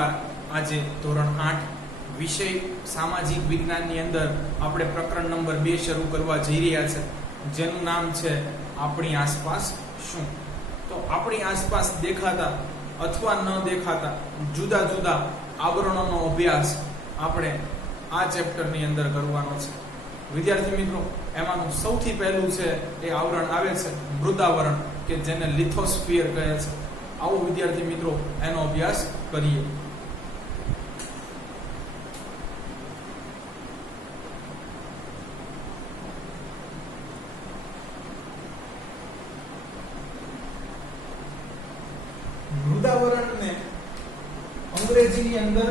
એકવાર આજે ધોરણ 8 વિષય સામાજિક વિજ્ઞાનની અંદર આપણે પ્રકરણ નંબર 2 શરૂ કરવા જઈ રહ્યા છે, જેનું નામ છે આપણી આસપાસ શું. તો આપણી આસપાસ દેખાતા અથવા ન દેખાતા જુદા જુદા આવરણોનો અભ્યાસ આપણે આ ચેપ્ટરની અંદર કરવાનો છે. વિદ્યાર્થી મિત્રો, એમાંનું સૌથી પહેલું છે એ આવરણ આવે છે મૃદાવરણ, કે જેને લિથોસ્ફિયર કહે છે. આવો વિદ્યાર્થી મિત્રો એનો અભ્યાસ કરીએ. મૃદાવરણને અંગ્રેજીની અંદર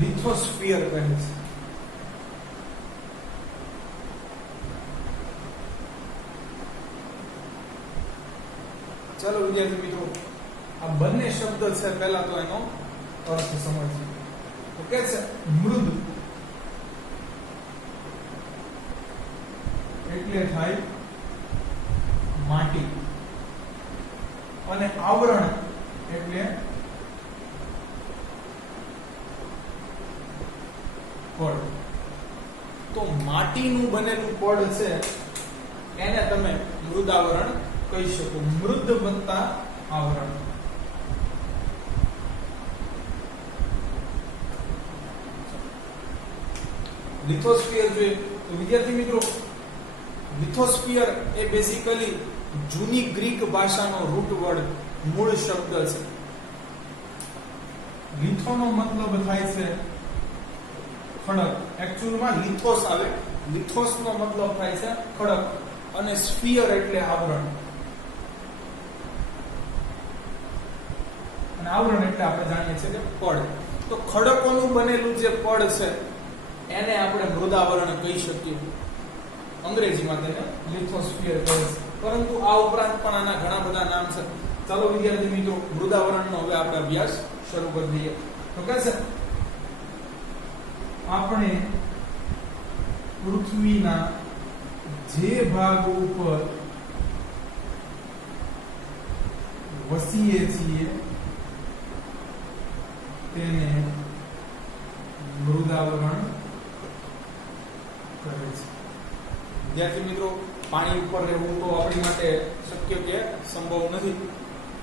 લિથોસ્ફિયર કહે છે. ચાલો વિદ્યાર્થી મિત્રો, આ બંને શબ્દ છે પહેલા તો એનો અર્થ સમજીએ. તો કે છે મૃદ એટલે થાય માટી, અને આવરણ એટલે પડ. તો માટીનું બનેલું પડ છે એને તમે મૃદાવરણ કહી શકો. મૃદ વત્તા આવરણ. લિથોસ્ફિયર જોઈએ તો વિદ્યાર્થી મિત્રો, લિથોસ્ફિયર એ બેઝિકલી જૂની ગ્રીક ભાષાનો રૂટ વર્ડ, મૂળ શબ્દ છે. લિથોનો મતલબ થાય છે ખડક. એકચ્યુઅલમાં લિથોસ આવે, લિથોસનો મતલબ થાય છે ખડક, અને સ્ફિયર એટલે આવરણ, અને આવરણ એટલે આપણે જાણીએ છીએ કે પડ. તો ખડકોનું બનેલું જે પડ છે એને આપણે મૃદાવરણ કહી શકીએ. અંગ્રેજીમાં તેને લિથોસ્ફિયર કહે છે, પરંતુ આ ઉપરાંત પણ આના ઘણા બધા નામ છે. ચાલો વિદ્યાર્થી મિત્રો, મૃદાવરણનો હવે આપણે અભ્યાસ શરૂ કરી દઈએ. તો કહે છે આપણે પૃથ્વીના જે ભાગ ઉપર વસીએ છીએ તેને મૃદાવરણ કહે છે. વિદ્યાર્થી મિત્રો, પાણી ઉપર રહેવું તો આપણી માટે શક્ય કે સંભવ નથી.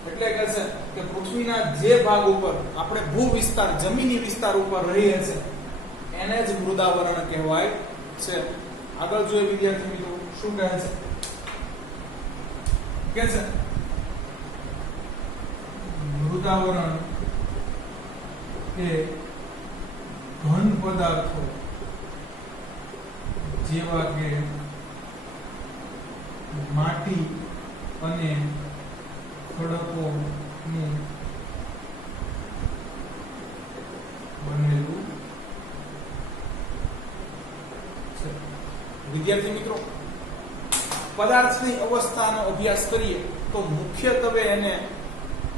એટલે કહે છે કે પૃથ્વીના જે ભાગ ઉપર આપણે ભૂ વિસ્તાર, જમીની વિસ્તાર ઉપર રહીએ છીએ એને જ મૃદાવરણ કહેવાય છે. આગળ જોઈએ વિદ્યાર્થી મિત્રો શું કહે છે. કે છે મૃદાવરણ એ ઘન પદાર્થો જેવા કે માટી અને ખડકોનું બનેલું છે. વિદ્યાર્થી મિત્રો, પદાર્થની અવસ્થાનો અભ્યાસ કરીએ તો મુખ્યત્વે એને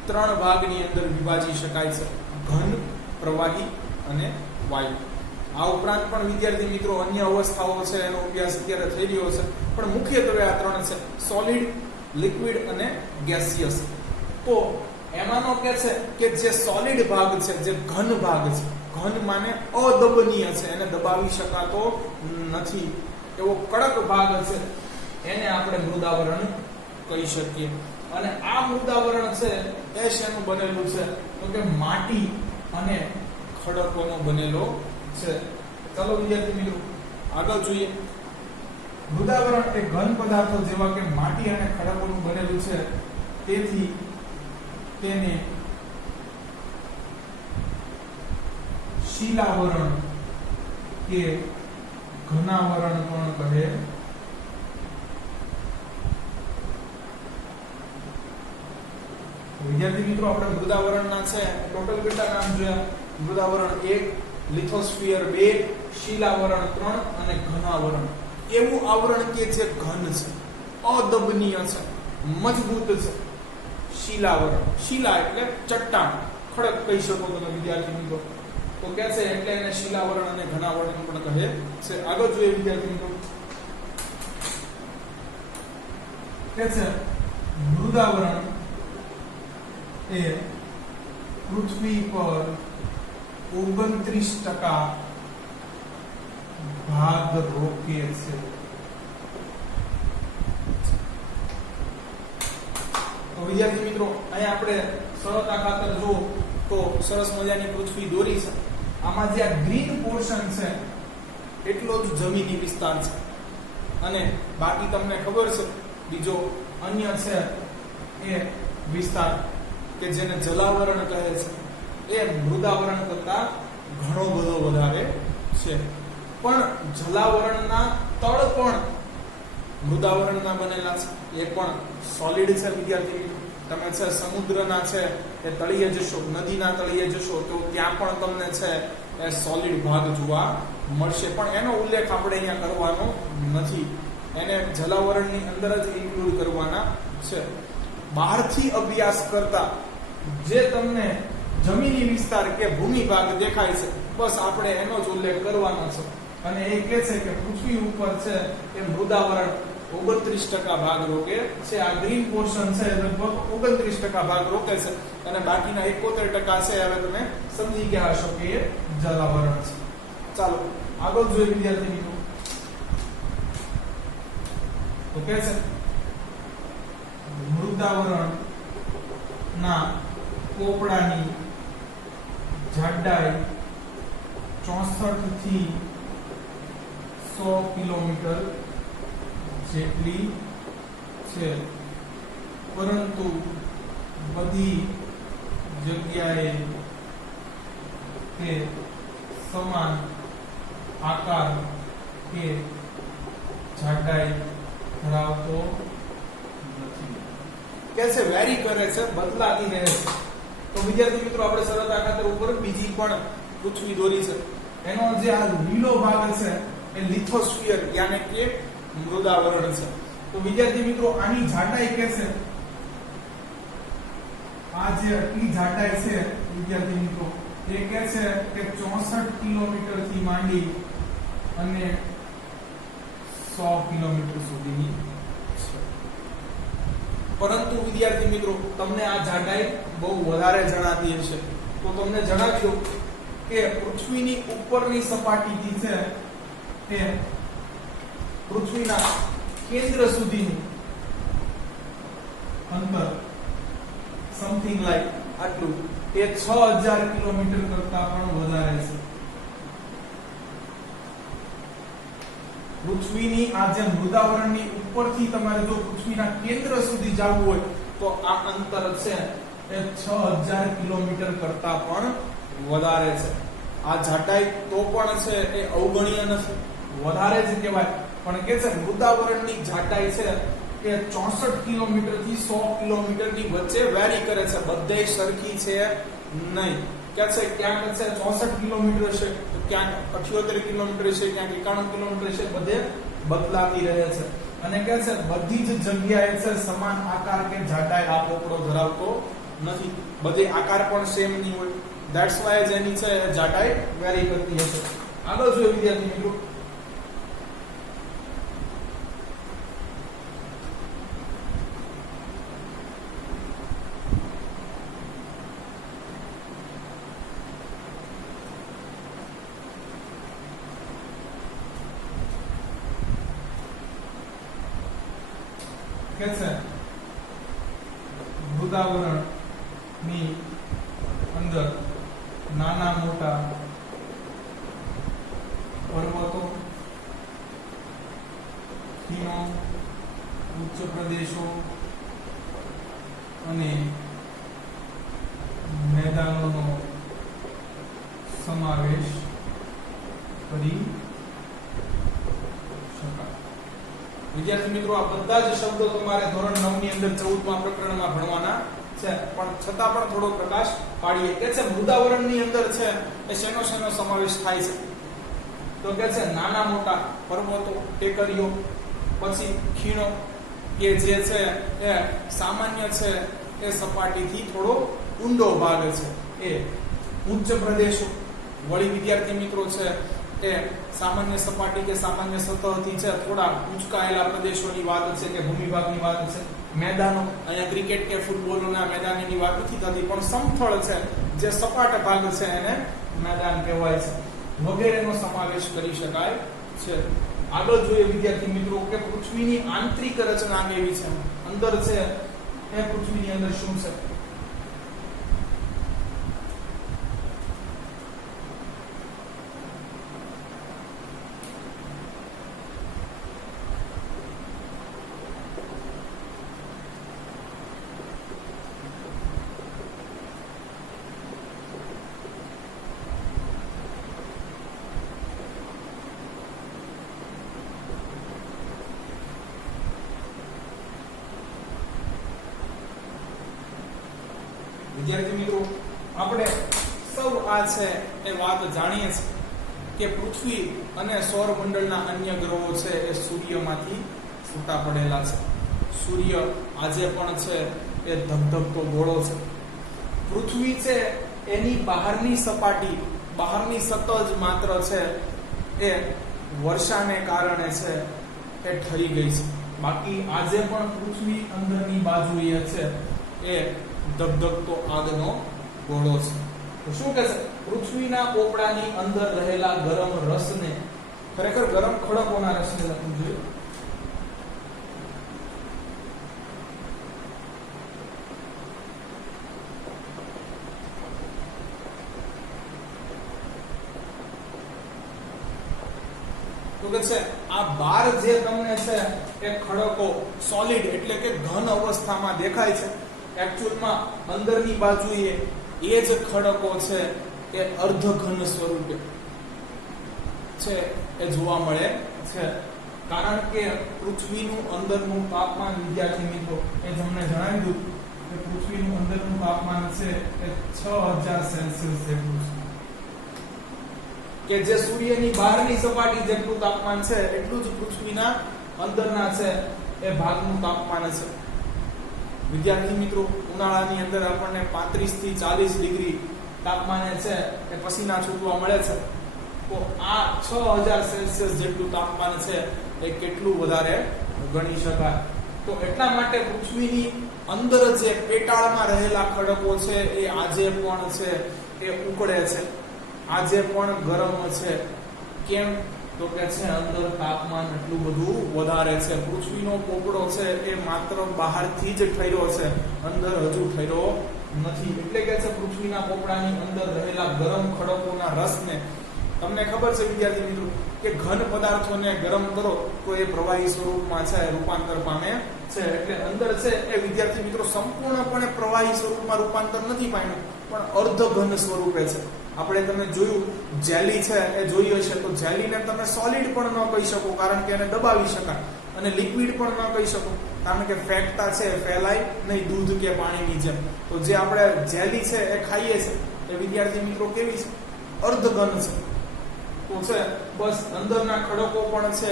3 ભાગની અંદર વિભાજી શકાય છે: ઘન, પ્રવાહી અને વાયુ. આ ઉપરાંત પણ વિદ્યાર્થી મિત્રો અન્ય અવસ્થાઓ છે, એનો અભ્યાસ અત્યારે થઈ રહ્યો છે, પણ મુખ્યત્વે આ 3 છે: સોલિડ, લિક્વિડ અને ગેસિયસ. તો એમાંનો કે છે કે જે સોલિડ ભાગ છે, જે ઘન ભાગ છે, ઘન માને અદબનીય છે, એને દબાવી શકાતો નથી એવો કડક ભાગ છે, એને આપણે મૃદાવરણ કહી શકીએ. અને આ મૃદાવરણ છે એ શેનું બનેલું છે? તો કે માટી અને ખડકોનો બનેલો છે. ચાલો વિદ્યાર્થી મિત્રો આગળ જોઈએ. મૃદાવરણ એ ઘન પદાર્થો જેવા કે માટી અને ખડકોનું બનેલું છે, તેથી તેને શિલાવરણ કે ઘનાવરણ પણ કહે. વિદ્યાર્થી મિત્રો, આપણે મૃદાવરણના છે ટોટલ કેટલા નામ જોયા? મૃદાવરણ 1, લિથોસ્ફિયર 2, શિલાવરણ 3 અને ઘનાવરણ. એવું આવરણ કે જે ઘન છે, અદબનીય છે, મજબૂત છે. શિલાવરણ, શિલા એટલે ચટ્ટાણ, ખડક કહી શકો તમે વિદ્યાર્થી મિત્રો. તો કે છે એટલે એને શિલાવરણ અને ઘનાવરણ પણ કહે છે. આગળ જોઈએ વિદ્યાર્થી મિત્રો, કે છે મૃદાવરણ એ પૃથ્વી પર 29% ભાગ રોકે છે. તો વિદ્યાર્થી મિત્રો, અહીંયા આપણે સરળતા ખાતર જુઓ તો સરસ મજાની પૃથ્વી દોરી છે. આમાં જે આ ગ્રીન પોર્શન છે એટલો જ જમીની વિસ્તાર છે, અને બાકી તમને ખબર છે બીજો અન્ય છે એ વિસ્તાર કે જેને જલાવરણ કહે છે, એ મૃદાવરણ કરતા ઘણો બધો વધારે છે. પણ જલાવરણના તળ પણ મૃદાવરણના બનેલા છે, એ પણ સોલિડ છે. વિદ્યાર્થી તમે છે સમુદ્રના છે એ તળિયે જશો, નદીના તળિયે જશો તો ત્યાં પણ તમને છે એ સોલિડ ભાગ જોવા મળશે, પણ એનો ઉલ્લેખ આપણે અહીંયા કરવાનો નથી, એને જલાવરણની અંદર જ ઇન્ક્લુડ કરવાના છે. બહારથી અભ્યાસ કરતા જે તમને જમીની વિસ્તાર કે ભૂમિ ભાગ દેખાય છે, બસ આપણે એનો જ ઉલ્લેખ કરવાનો છે. અને એ કહે છે કે પૃથ્વી ઉપર છે એ મૃદાવરણ 29% ભાગ રોકે છે. આ ગ્રીન પોર્શન છે લગભગ 29% ભાગ રોકે છે, અને બાકીના 71% છે હવે તમે સમજી ગયા હશો કે એ જલાવરણ છે. ચાલો આગળ જોઈએ વિદ્યાર્થી મિત્રો. તો કે છે મૃદાવરણ ના પોપડાની જાડાઈ 64 થી 100 કિલોમીટર જેટલી છે, પરંતુ બધી જગ્યાએ તે સમાન આકાર કે જાડાઈ ધરાવતો નથી. કે છે વેરી કરે છે, બદલાતી રહે છે. તો વિદ્યાર્થી મિત્રો, આપણે સરળતા ખાતર ઉપર બીજી પણ પૃથ્વી દોરી છે. એનો જે આ લીલો ભાગ છે એ લિથોસ્ફિયર યાને કે મૃદાવરણ છે. તો વિદ્યાર્થી મિત્રો, આની જાડાઈ કે છે, આ જે આટલી જાડાઈ છે વિદ્યાર્થી મિત્રો, એ કે છે કે 64 કિલોમીટર થી માંડી અને 100 કિલોમીટર સુધીની છે. પરંતુ વિદ્યાર્થી મિત્રો, તમને આ જાડાઈ બહુ વધારે જણાતી હશે, તો તમને જણાવી દઉં કે પૃથ્વીની ઉપરની સપાટીથી છે તે પૃથ્વીના કેન્દ્ર સુધીનું અંતર સમથિંગ લાઈક આટલું, એ 6000 કિલોમીટર કરતા પણ વધારે છે. પૃથ્વીની આ જે મૃદાવરણની ઉપરથી તમારે જો પૃથ્વીના કેન્દ્ર સુધી જવું હોય તો આ અંતર છે એ 6000 કિલોમીટર કરતા પણ વધારે છે. આ જાડાઈ તો પણ છે એ અવગણ્ય નથી, વધારે જ કહેવાય, પણ કે છે મૃદાવરણની જાડાઈ છે એ 64 કિલોમીટર થી 100 કિલોમીટરની વચ્ચે વેરી કરે છે, બધે સરખી છે નહીં. કે છે ક્યાંક છે 64 કિલોમીટર છે, તો ક્યાંક 78 કિલોમીટર છે, ક્યાંક 91 કિલોમીટર છે, બધે બદલાતી રહે છે. અને કે છે બધી જ જગ્યાએ છે સમાન આકાર કે જાડાઈ આ પોપડો ધરાવતો નથી, બધે આકાર પણ સેમ નહીં હોય. ધેટ્સ વાય જેની છે જાડાઈ વેરી કરતી હશે. આગળ જોઈએ વિદ્યાર્થી મિત્રો. કે છે મૃદાવરણ ની અંદર નાના મોટા પર્વતો, ખીણો, ઉચ્ચ પ્રદેશો અને મેદાનોનો સમાવેશ કરી શકાય. વિદ્યાર્થી મિત્રો, આ બધા જ શબ્દો તમારે ધોરણ 9 ની અંદર 14મા પ્રકરણમાં ભણવાના છે, પણ છતાં પણ થોડો પ્રકાશ પાડીએ. કે છે મૃદાવરણની અંદર છે એ શેનો સમાવેશ થાય છે, તો કે છે નાના મોટા પર્વતો, ટેકરીઓ, પછી ખીણો કે જે છે એ સામાન્ય છે એ સપાટીથી થોડો ઊંડો ભાગ છે, એ ઉચ્ચ પ્રદેશો, વળી વિદ્યાર્થી મિત્રો છે એ સામાન્ય સપાટી કે સામાન્ય સતહથી છે થોડા ઊંચકાયેલા પ્રદેશોની વાત છે કે ભૂમિભાગની વાત છે. મેદાનો, અહીંયા ક્રિકેટ કે ફૂટબોલના મેદાનની વાત નથી થતી, પણ સમથળ છે જે સપાટ ભાગ છે એને મેદાન કહેવાય છે, વગેરેનો સમાવેશ કરી શકાય છે. આગળ જોઈએ વિદ્યાર્થી મિત્રો કે પૃથ્વીની આંતરિક રચના કેવી છે, અંદર છે એ પૃથ્વીની અંદર શું છે. વિદ્યાર્થી મિત્રો, આપણે સૌ આ છે એ વાત જાણીએ છીએ કે પૃથ્વી અને સૌરમંડળના અન્ય ગ્રહો છે એ સૂર્યમાંથી છૂટા પડેલા છે. સૂર્ય આજે પણ છે એ ધગધગતો ગોળો છે. પૃથ્વી છે એની બહારની સપાટી, બહારની સતહ જ માત્ર છે એ વર્ષાને કારણે છે એ ઠરી ગઈ છે. બાકી આજે પણ પૃથ્વી અંદરની બાજુએ છે એ ધગધગતો આગનો ગોળો છે. તો શું કહે છે, પૃથ્વીના પોપડાની અંદર રહેલા ગરમ રસને, ખરેખર ગરમ ખડકોના રસને લખવું જોઈએ. તો કે છે આ બાર જે તમને છે એ ખડકો સોલિડ એટલે કે ઘન અવસ્થામાં દેખાય છે, એકચ્યુઅલમાં અંદરની બાજુએ એ જ ખડકો છે એ અર્ધઘન સ્વરૂપે છે એ જોવા મળે છે. કારણ કે પૃથ્વીનું અંદરનું તાપમાન, વિદ્યાર્થી મિત્રો, એ તમને જણાવી દઉં કે પૃથ્વીનું અંદરનું તાપમાન છે એ 6000 સેલ્સિયસ જેટલું છે, કે જે સૂર્યની બહારની સપાટી જેટલું તાપમાન છે એટલું જ પૃથ્વીના અંદરના છે એ ભાગનું તાપમાન છે. વિદ્યાર્થી મિત્રો, ઉનાળાની અંદર આપણને 35 થી 40 ડિગ્રી તાપમાને છે એ પસીના છૂટવા મળે છે. તો આ 6000 સેલ્સિયસ જેટલું તાપમાન છે એ કેટલું વધારે ગણી શકાય. તો એટલા માટે પૃથ્વીની અંદર જે પેટાળમાં રહેલા ખડકો છે એ આજે પણ છે એ ઉકળે છે, આજે પણ ગરમ છે. કેમ? તો કે છે અંદર તાપમાન એટલું બધું વધારે છે. પૃથ્વીનો પોપડો છે એ માત્ર બહારથી જ ઠર્યો છે, અંદર હજુ ઠર્યો નથી. એટલે કે છે પૃથ્વીના પોપડાની અંદર રહેલા ગરમ ખડકોના રસને, તમને ખબર છે વિદ્યાર્થી મિત્રો કે ઘન પદાર્થોને ગરમ કરો તો એ પ્રવાહી સ્વરૂપમાં છે રૂપાંતર પામે છે. એટલે અંદર છે એ વિદ્યાર્થી મિત્રો સંપૂર્ણપણે પ્રવાહી સ્વરૂપમાં રૂપાંતર નથી પામ્યું, પણ અર્ધઘન સ્વરૂપે છે. આપણે તમે જોયું જેલી છે એ જોઈ હશે, તો જેલીને તમે સોલિડ પણ ન કહી શકો કારણ કે એને દબાવી શકાય, અને લિક્વિડ પણ ન કહી શકો કારણ કે ફેંકતા છે ફેલાય નહીં દૂધ કે પાણીની જેમ. તો જે આપણે જેલી છે એ ખાઈએ છે એ વિદ્યાર્થી મિત્રો કેવી છે? અર્ધઘન છે. તો છે બસ અંદરના ખડકો પણ છે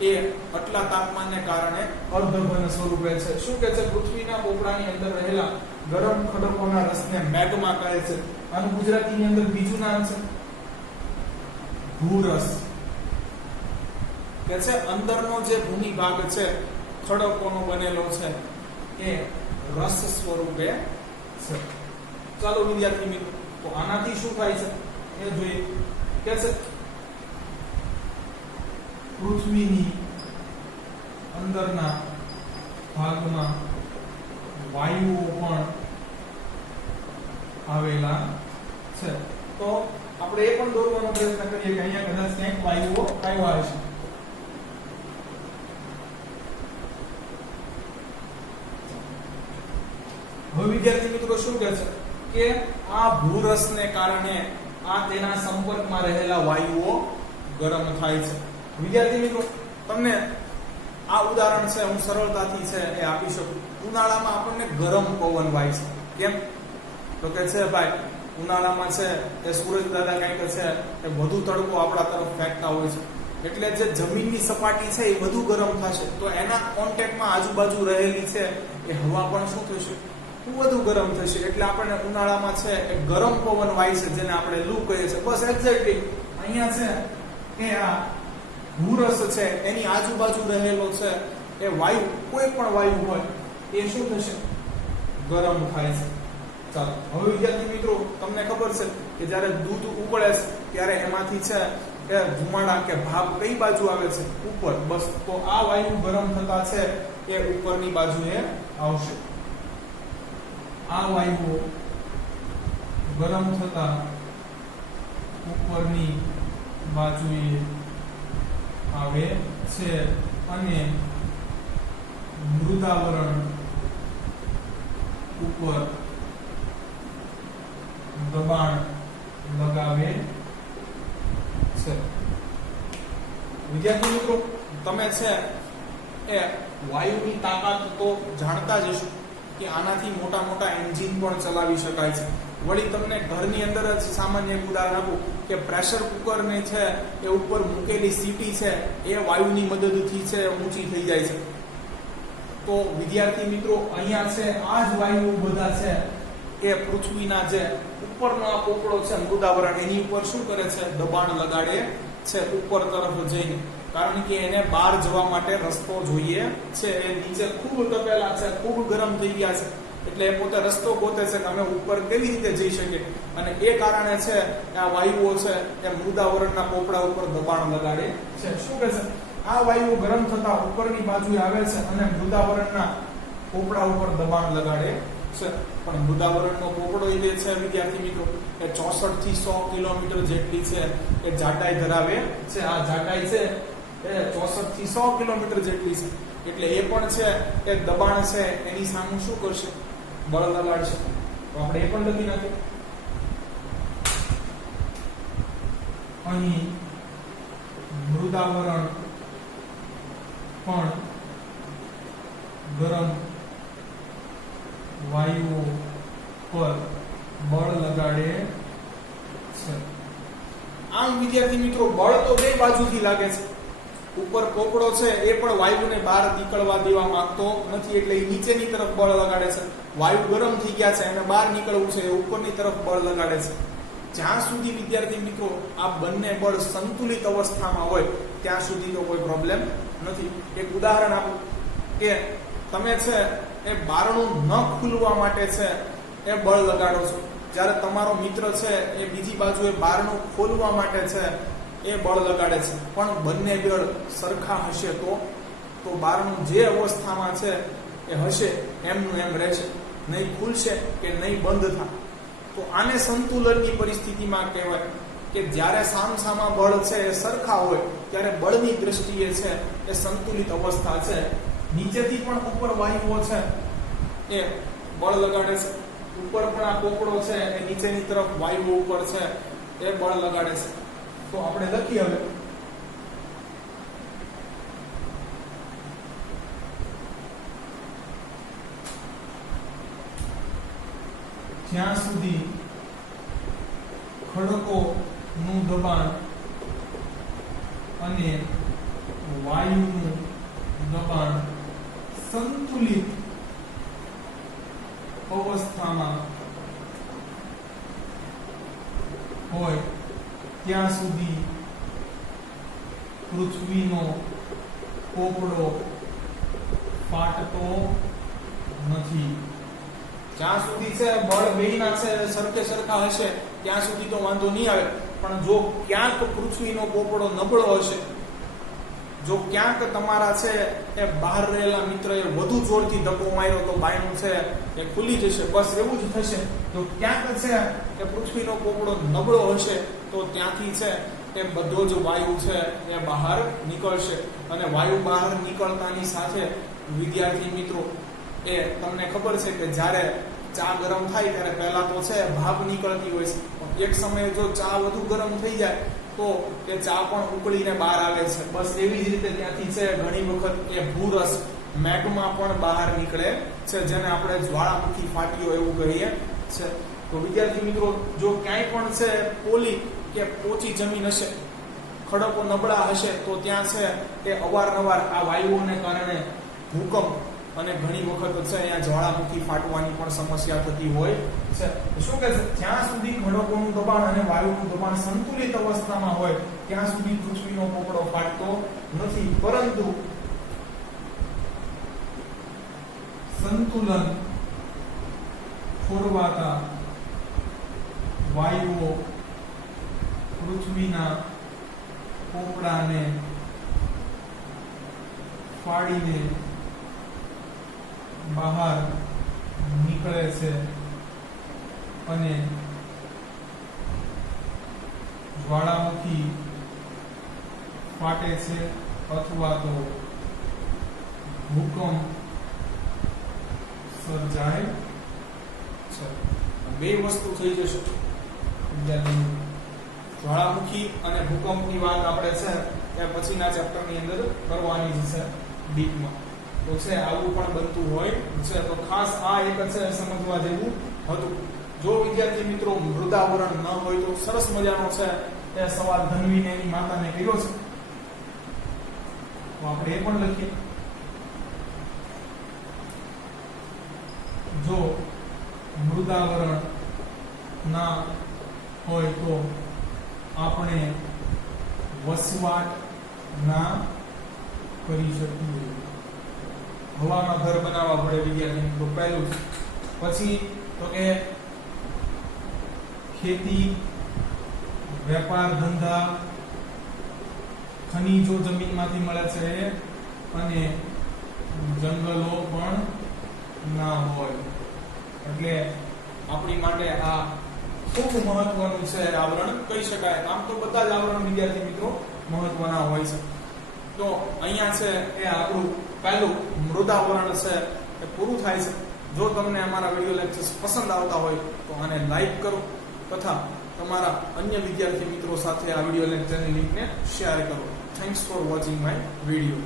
એ આટલા તાપમાનને કારણે અર્ધઘન સ્વરૂપે છે. શું કહે છે? પૃથ્વીના પોપડાની અંદર રહેલા ગરમ ખડકોના રસને મેગ્મા કહે છે. આનું ગુજરાતીની અંદર બીજું નામ છે ભૂરસ. કે છે અંદરનો જે ભૂમિ ભાગ છે ખડકોનો બનેલો છે એ રસ સ્વરૂપે છે. ચાલો વિદ્યાર્થી મિત્રો, તો આનાથી શું થાય છે એ જોઈએ. કે છે પૃથ્વીની અંદરના ભાગમાં વાયુઓ પણ આવેલા છે. તો આપણે એ પણ દોરવાનો પ્રયત્ન કરીએ કે અહીંયા કદાચ ક્યાંક વાયુઓ આવ્યા હશે. હવે વિદ્યાર્થી મિત્રો શું કહે છે કે આ ભૂરસને કારણે આ તેના સંપર્કમાં રહેલા વાયુઓ ગરમ થાય છે. વિદ્યાર્થી મિત્રો, તમને આ ઉદાહરણ છે હું સરળતાથી છે એ આપી શકું. ઉનાળામાં આપણને ગરમ પવન વાય છે. કેમ? તો કે છે ભાઈ ઉનાળામાં છે એ સૂરજ દાદા કંઈક છે એ વધુ તડકો આપણા તરફ ફેંકતા હોય છે, એટલે જે જમીનની સપાટી છે એ વધુ ગરમ થશે. તો એના કોન્ટેક્ટમાં આજુબાજુ રહેલી છે એ હવા પણ શું થશે? વધુ ગરમ થશે. એટલે આપણને ઉનાળામાં છે એ ગરમ પવન વાય છે, જેને આપણે લૂ કહીએ છીએ. બસ એક્ઝેક્ટલી અહીંયા છે એ આ ભૂરસ છે એની આજુબાજુ રહેલો છે એ વાયુ, કોઈ પણ વાયુ હોય એ શું થશે? ગરમ થાય છે. ચાલો, હવે વિદ્યાર્થી મિત્રો તમને ખબર છે કે જ્યારે દૂધ ઉકળે છે ત્યારે એમાંથી છે એ ધુમાડા કે ભાપ કઈ બાજુ આવે છે? ઉપર. બસ, તો આ વાયુ ગરમ થતા છે એ ઉપરની બાજુએ આવશે. આ વાયુઓ ગરમ થતા ઉપરની બાજુએ આવે છે અને મૃદાવરણ ઉપર દબાણ લગાવે છે. વિદ્યાર્થી મિત્રો, તમે છે એ વાયુની તાકાત તો જાણતા જ હશો કે આનાથી મોટા મોટા એન્જિન પણ ચલાવી શકાય છે. વળી તમને ઘરની અંદર જ સામાન્ય એક ઉદાહરણ આપું કે પ્રેશર કુકર ને છે એ ઉપર મૂકેલી સીટી છે એ વાયુની મદદથી છે ઊંચી થઈ જાય છે. તો વિદ્યાર્થી મિત્રો, અહીંયા છે આ જ વાયુ બધા છે એ પૃથ્વીના જે ઉપરનો આ પોપડો છે મૃદાવરણ, એની ઉપર શું કરે છે? દબાણ લગાડે છે ઉપર તરફ જઈને. કારણ કે એને બહાર જવા માટે રસ્તો જોઈએ છે. એ નીચે ખૂબ તપેલા છે, ખૂબ ગરમ થઈ ગયા છે, એટલે એ પોતે રસ્તો ગોતે છે કે અમે ઉપર કેવી રીતે જઈ શકીએ. અને એ કારણે છે આ વાયુઓ છે એ મૃદાવરણના પોપડા ઉપર દબાણ લગાડે છે. શું કહે છે? આ વાયુઓ ગરમ થતા ઉપરની બાજુએ આવે છે અને મૃદાવરણના પોપડા ઉપર દબાણ લગાડે છે. પણ મૃદાવરણનો પોપડો એ છે વિદ્યાર્થી મિત્રો એ 64 થી 100 કિલોમીટર જેટલી છે એ જાડાઈ ધરાવે છે. આ જાડાઈ છે એ 64 થી 100 કિલોમીટર જેટલી છે. એટલે એ પણ છે એ દબાણ છે એની સામે શું કરશે? બળ લગાડશે. તો આપણે એ પણ લખી નાખીએ. અહીં મૃદાવરણ પણ ગરમ વાયુઓ પર બળ લગાડે છે. આમ વિદ્યાર્થી મિત્રો, બળ તો બે બાજુથી લાગે છે. ઉપર પોપડો છે એ પણ વાયુને બહાર નીકળવા દેવા માંગતો નથી, એટલે એ નીચેની તરફ બળ લગાડે છે. વાયુ ગરમ થઈ ગયા છે અને બહાર નીકળવું છે, એ ઉપરની તરફ બળ લગાડે છે. જ્યાં સુધી વિદ્યાર્થી મિત્રો આ બંને બળ સંતુલિત અવસ્થામાં હોય ત્યાં સુધી તો કોઈ પ્રોબ્લેમ નથી. એક ઉદાહરણ આપું કે તમે છે એ બારણું ન ખુલવા માટે છે એ બળ લગાડો છો. જ્યારે તમારો મિત્ર છે એ બીજી બાજુએ બારણું ખોલવા માટે છે એ બળ લગાડે છે, પણ બંને બળ સરખા હશે તો બારણું જે અવસ્થામાં છે એ હશે એમનું એમ રહેશે, નહીં ખુલશે કે નહીં બંધ થાય. તો આને સંતુલનની પરિસ્થિતિમાં કહેવાય કે જ્યારે સામસામા બળ છે એ સરખા હોય ત્યારે બળની દ્રષ્ટિએ છે એ સંતુલિત અવસ્થા છે. નીચેથી પણ ઉપર વાયુઓ છે એ બળ લગાડે છે, ઉપર પણ આ પોપડો છે એ નીચેની તરફ વાયુઓ ઉપર છે એ બળ લગાડે છે. તો આપણે લખીએ હવે જ્યાં સુધી ખડકોનું દબાણ અને વાયુનું દબાણ સંતુલિત અવસ્થામાં હોય ત્યાં સુધી પૃથ્વીનો પોપડો ફાટતો નથી. જ્યાં સુધી છે બળ બેયના છે સરખે સરખા હશે ત્યાં સુધી તો વાંધો નહીં આવે. પણ જો ક્યાંક પૃથ્વીનો પોપડો નબળો હશે, જો ક્યાંક તમારા છે એ બહાર રહેલા મિત્રએ વધુ જોરથી ધક્કો માર્યો તો બાયણું છે એ ખુલી જશે. બસ એવું જ થશે. જો ક્યાંક છે એ પૃથ્વીનો પોપડો નબળો હશે તો ત્યાંથી છે એ બધો જ વાયુ છે એ બહાર નીકળશે. અને વાયુ બહાર નીકળતાની સાથે વિદ્યાર્થી મિત્રો એ તમને ખબર છે કે જ્યારે ચા ગરમ થાય ત્યારે પહેલા તો છે ભાપ નીકળતી હોય છે. એક સમયે જો ચા વધુ ગરમ થઈ જાય તો તે ચા પણ ઉકળીને બહાર આવે છે. બસ એવી જ રીતે ત્યાંથી છે ઘણી વખત એ ભૂરસ મેગ્મા પણ બહાર નીકળે છે, જેને આપણે જ્વાળામુખી ફાટ્યો એવું કહીએ છે. તો વિદ્યાર્થી મિત્રો, જો ક્યાંય પણ છે પોલી કે પોચી જમીન હશે, ખડકો નબળા હશે તો ત્યાં છે એ અવારનવાર આ વાયુઓને કારણે ભૂકંપ અને ઘણી વખત છે અહીંયા જ્વાળામુખી ફાટવાની પણ સમસ્યા થતી હોય છે. શું કહે છે, જ્યાં સુધી ખડકોનું દબાણ અને વાયુનું દબાણ સંતુલિત અવસ્થામાં હોય ત્યાં સુધી પૃથ્વીનો પોપડો ફાટતો નથી, પરંતુ સંતુલન ખોરવાતા વાયુઓ પૃથ્વીના પોપડાને ફાડીને બહાર નીકળે છે અને જ્વાળામુખી ફાટે છે અથવા તો ભૂકંપ સર્જાય છે. બે વસ્તુ થઈ જશે. જ્વાળામુખી અને ભૂકંપની વાત આપણે છે એ પછીના ચેપ્ટરની અંદર કરવાની જ છે ડીપમાં. તો છે આવું પણ બનતું હોય છે, તો ખાસ આ એક છે સમજવા જેવું હતું. જો વિદ્યાર્થી મિત્રો મૃદાવરણ ન હોય તો સરસ મજાનો છે એ સવાલ ધનવીને એની માતાને કર્યો છે, તો આપણે એ પણ લખીએ. જો મૃદાવરણ ના હોય તો આપણે વસવાટ ના કરી શકીએ. હવાના ઘર બનાવવા પડે વિદ્યાર્થી મિત્રો પહેલું. પછી તો કે ખેતી, વેપાર ધંધા, ખનીજો જમીનમાંથી મળે છે અને જંગલો પણ ના હોય. એટલે આપણી માટે આ ખૂબ મહત્વનું છે આવરણ કહી શકાય. આમ તો બધા જ આવરણ વિદ્યાર્થી મિત્રો મહત્વના હોય છે. તો અહીંયા છે એ આપણું પહેલું મૃદાવરણ છે એ પૂરું થાય છે. જો તમને અમારા વિડીયો લેક્ચર્સ પસંદ આવતા હોય તો આને લાઈક કરો તથા તમારા અન્ય વિદ્યાર્થી મિત્રો સાથે આ વિડીયો લેક્ચરની લિંકને શેર કરો. Thanks for watching my video.